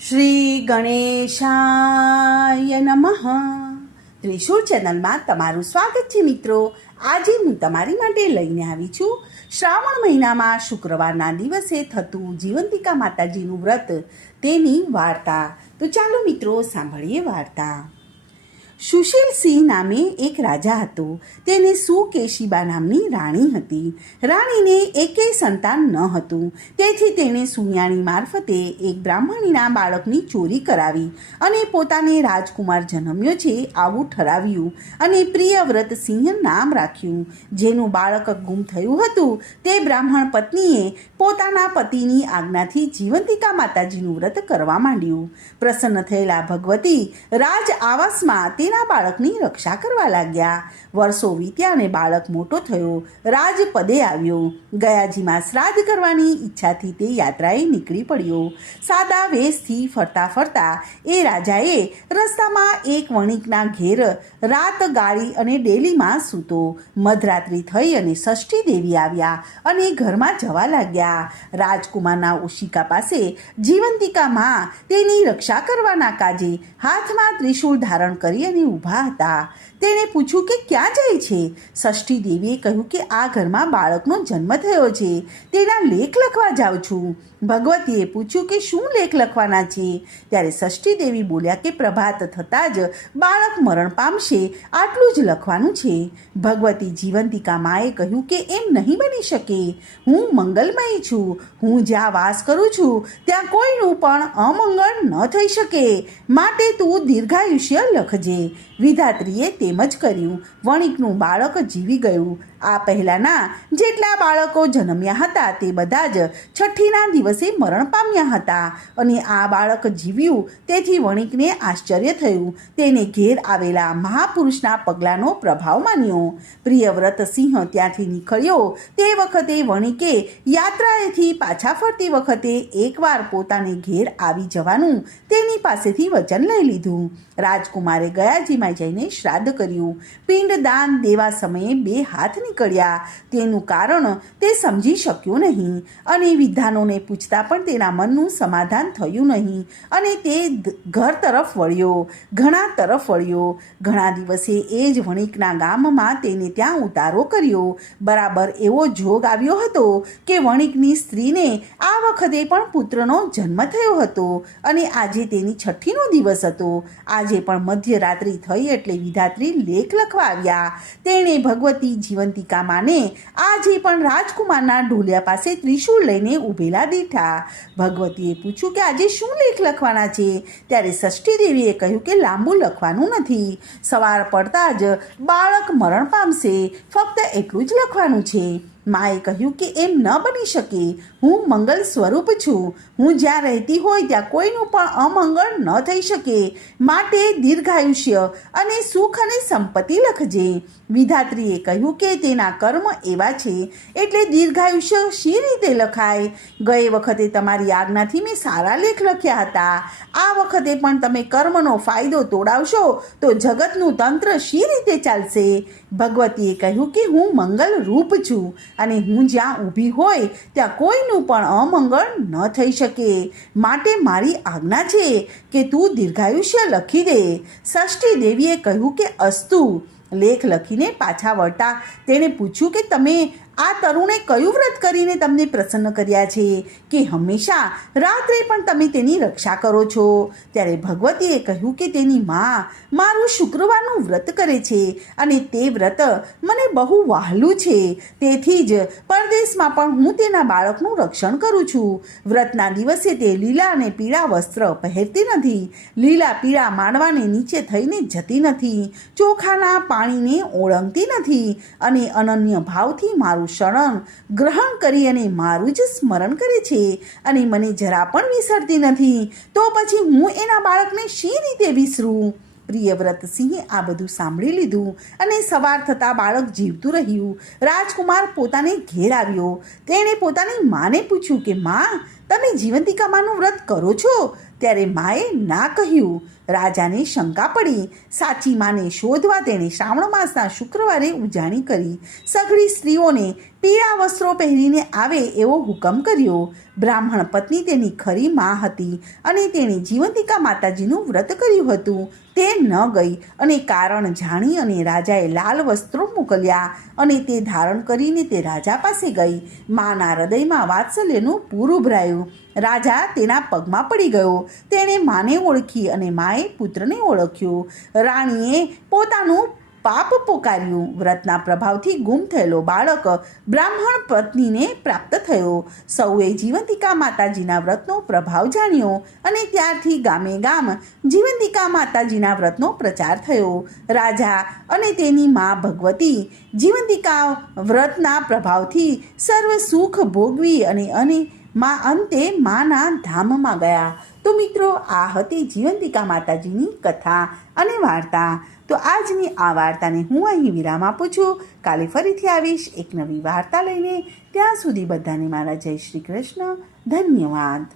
શ્રી ગણેશાય નમઃ. ત્રિશુળ ચેનલમાં તમારું સ્વાગત છે મિત્રો. આજે હું તમારી માટે લઈને આવી છું શ્રાવણ મહિનામાં શુક્રવારના દિવસે થતું જીવંતિકા માતાજીનું વ્રત, તેની વાર્તા. તો ચાલો મિત્રો સાંભળીએ વાર્તા. સુશીલસિંહ નામે એક રાજા હતો. તેને સુકેશીબા નામની રાણી હતી. રાણીને એકેય સંતાન ન હતું. તેથી તેણે સુનિયાણી મારફતે એક બ્રાહ્મણીના બાળકની ચોરી કરાવી અને પોતાને રાજકુમાર જન્મ્યો છે આવું ઠરાવ્યું અને પ્રિયવ્રતસિંહ નામ રાખ્યું. જેનું બાળક ગુમ થયું હતું તે બ્રાહ્મણ પત્નીએ પોતાના પતિની આજ્ઞાથી જીવંતિકા માતાજીનું વ્રત કરવા માંડ્યું. પ્રસન્ન થયેલા ભગવતી રાજ આવાસમાં તેના બાળકની રક્ષા કરવા લાગ્યા. વર્ષો વીત્યા અને બાળક મોટો થયો, રાજપદે આવ્યો. ગયાજીમાં શ્રાદ્ધ કરવાની ઈચ્છાથી તે યાત્રાએ નીકળી પડ્યો. સાદા વેશથી ફરતા ફરતા એ રાજાએ રસ્તામાં એક વણિકના ઘેર રાત ગાળી અને ડેલીમાં સૂતો. મધરાત્રિ થઈ અને ષષ્ઠી દેવી આવ્યા અને ઘરમાં જવા લાગ્યા. રાજકુમારના ઓશિકા પાસે જીવંતિકામાં તેની રક્ષા કરવાના કાજે હાથમાં ત્રિશૂળ ધારણ કરી અને ઊભા હતા. તેણે પૂછ્યું કે ક્યાં જાય છે? ષષ્ઠી દેવીએ કહ્યું કે આ ઘરમાં બાળકનો જન્મ થયો છે, તેના લેખ લખવા જાઉં છું. ભગવતીએ પૂછ્યું કે શું લેખ લખવાના છે? ત્યારે ષષ્ઠી દેવી બોલ્યા કે પ્રભાત થતાં જ બાળક મરણ પામશે, આટલું જ લખવાનું છે. ભગવતી જીવંતિકા માએ કહ્યું કે એમ નહીં બની શકે. હું મંગલમય છું. હું જ્યાં વાસ કરું છું ત્યાં કોઈનું પણ અમંગળ ન થઈ શકે, માટે તું દીર્ઘાયુષ્ય લખજે. વિધાત્રીએ તેમ જ કર્યું. વણિકનું બાળક જીવી ગયું. આ પહેલાંના જેટલા બાળકો જન્મ્યા હતા તે બધા જ છઠ્ઠીના દિવસે મરણ પામ્યા હતા અને આ બાળક જીવ્યું. તેથી વણિકને આશ્ચર્ય થયું. તેને ઘેર આવેલા મહાપુરુષના પગલાંનો પ્રભાવ માન્યો. પ્રિયવ્રતસિંહ ત્યાંથી નીકળ્યો તે વખતે વણિકે યાત્રાએથી પાછા ફરતી વખતે એકવાર પોતાને ઘેર આવી જવાનું તેની પાસેથી વચન લઈ લીધું. રાજકુમારે ગયાજીમાં જઈને શ્રાદ્ધ કર્યું. પિંડદાન દેવા સમયે બે હાથ નીકળ્યા. તેનું કારણ તે સમજી શક્યો નહીં અને વિદ્વાનોને પૂછતા પણ તેના મનનું સમાધાન થયું નહીં અને તે ઘર તરફ વળ્યો. ઘણા તરફ વળ્યો. ઘણા દિવસે એ જ વણિકના ગામમાં તેને ત્યાં ઉતારો કર્યો. બરાબર એવો જોગ આવ્યો હતો કે વણિકની સ્ત્રીને આ વખતે પણ પુત્રનો જન્મ થયો હતો અને આજે તેની છઠ્ઠીનો દિવસ હતો. આજે પણ મધ્યરાત્રિ થઈ એટલે વિધાત્રી લેખ લખવા આવ્યા. તેણે ભગવતી જીવંતિકા માને આજે પણ રાજકુમારના ઢોલિયા પાસે ત્રિશૂળ લઈને ઊભેલા દીઠા. ભગવતીએ પૂછ્યું કે આજે શું લેખ લખવાના છે? ત્યારે ષષ્ઠી દેવીએ કહ્યું કે લાંબુ લખવાનું નથી. સવાર પડતા જ બાળક મરણ પામશે, ફક્ત એટલું જ લખવાનું છે. માએ કહ્યું કે એમ ન બની શકે. હું મંગલ સ્વરૂપ છું. હું જ્યાં રહેતી હોય ત્યાં કોઈનું પણ અમંગળ ન થઈ શકે, માટે દીર્ઘાયુષ્ય અને સુખ અને સંપત્તિ લખજે. વિધાત્રીએ કહ્યું કે તેના કર્મ એવા છે એટલે દીર્ઘાયુષ્ય શી રીતે લખાય? ગયે વખતે તમારી આજ્ઞાથી મેં સારા લેખ લખ્યા હતા. આ વખતે પણ તમે કર્મનો ફાયદો તોડાવશો તો જગતનું તંત્ર શી રીતે ચાલશે? ભગવતીએ કહ્યું કે હું મંગલ રૂપ છું અને હું જ્યાં ઊભી હોય ત્યાં કોઈનું પણ અમંગળ ન થઈ શકે, માટે મારી આજ્ઞા છે કે તું દીર્ઘાયુષ્ય લખી દે. ષષ્ઠી દેવીએ કહ્યું કે અસ્તુ. લેખ લખીને પાછા વળતા તેણે પૂછ્યું કે તમે આ તરુણે કયું વ્રત કરીને તમને પ્રસન્ન કર્યા છે કે હંમેશા રાત્રે પણ તમે તેની રક્ષા કરો છો? ત્યારે ભગવતીએ કહ્યું કે તેની મા મારું શુક્રવારનું વ્રત કરે છે અને તે વ્રત મને બહુ વહાલું છે. તેથી જ પરદેશમાં પણ હું તેના બાળકનું રક્ષણ કરું છું. વ્રતના દિવસે તે લીલા અને પીળા વસ્ત્ર પહેરતી નથી. લીલા પીળા માંડવાને નીચે થઈને જતી નથી. ચોખાના પાણીને ઓળંગતી નથી અને અનન્ય ભાવથી મારું શરણ ગ્રહણ કરી અને મારું જ સ્મરણ કરે છે અને મને જરા પણ વિસરતી નથી. તો પછી હું એના બાળકને શી રીતે વિસરું? પ્રિયવ્રતસિંહે આ બધું સાંભળી લીધું અને સવાર થતાં બાળક જીવતું રહ્યું. રાજકુમાર પોતાને ઘેર આવ્યો. તેણે પોતાની માને પૂછ્યું કે માં, તમે જીવંતિકા માનું વ્રત કરો છો? ત્યારે માએ ના કહ્યું. રાજાને શંકા પડી. સાચી માને શોધવા તેણે શ્રાવણ માસના શુક્રવારે ઉજાણી કરી. સઘળી સ્ત્રીઓને પીળા વસ્ત્રો પહેરીને આવે એવો હુકમ કર્યો. બ્રાહ્મણ પત્ની તેની ખરી માં હતી અને તેણે જીવંતિકા માતાજીનું વ્રત કર્યું હતું. તે ન ગઈ અને કારણ જાણી અને રાજાએ લાલ વસ્ત્રો મોકલ્યા અને તે ધારણ કરીને તે રાજા પાસે ગઈ. માના હૃદયમાં વાત્સલ્યનું પૂર ઉભરાયું. રાજા તેના પગમાં પડી ગયો. તેણે માને ઓળખી અને માએ પુત્રને ઓળખ્યો. રાણીએ પોતાનું પાપ પોકાર્યું. વ્રતના પ્રભાવથી ગુમ થયેલો બાળક બ્રાહ્મણ પત્નીને પ્રાપ્ત થયો. સૌએ જીવંતિકા માતાજીના વ્રતનો પ્રભાવ જાણ્યો અને ત્યારથી ગામે ગામ જીવંતિકા માતાજીના વ્રતનો પ્રચાર થયો. રાજા અને તેની મા ભગવતી જીવંતિકા વ્રતના પ્રભાવથી સર્વ સુખ ભોગવી અને અંતે માના ધામમાં ગયા. તો મિત્રો, આ હતી જીવંતિકા માતાજીની કથા અને વાર્તા. તો આજની આ વાર્તાને હું અહીં વિરામ આપું છું. કાલે ફરીથી આવીશ એક નવી વાર્તા લઈને. ત્યાં સુધી બધાને મારા જય શ્રી કૃષ્ણ. ધન્યવાદ.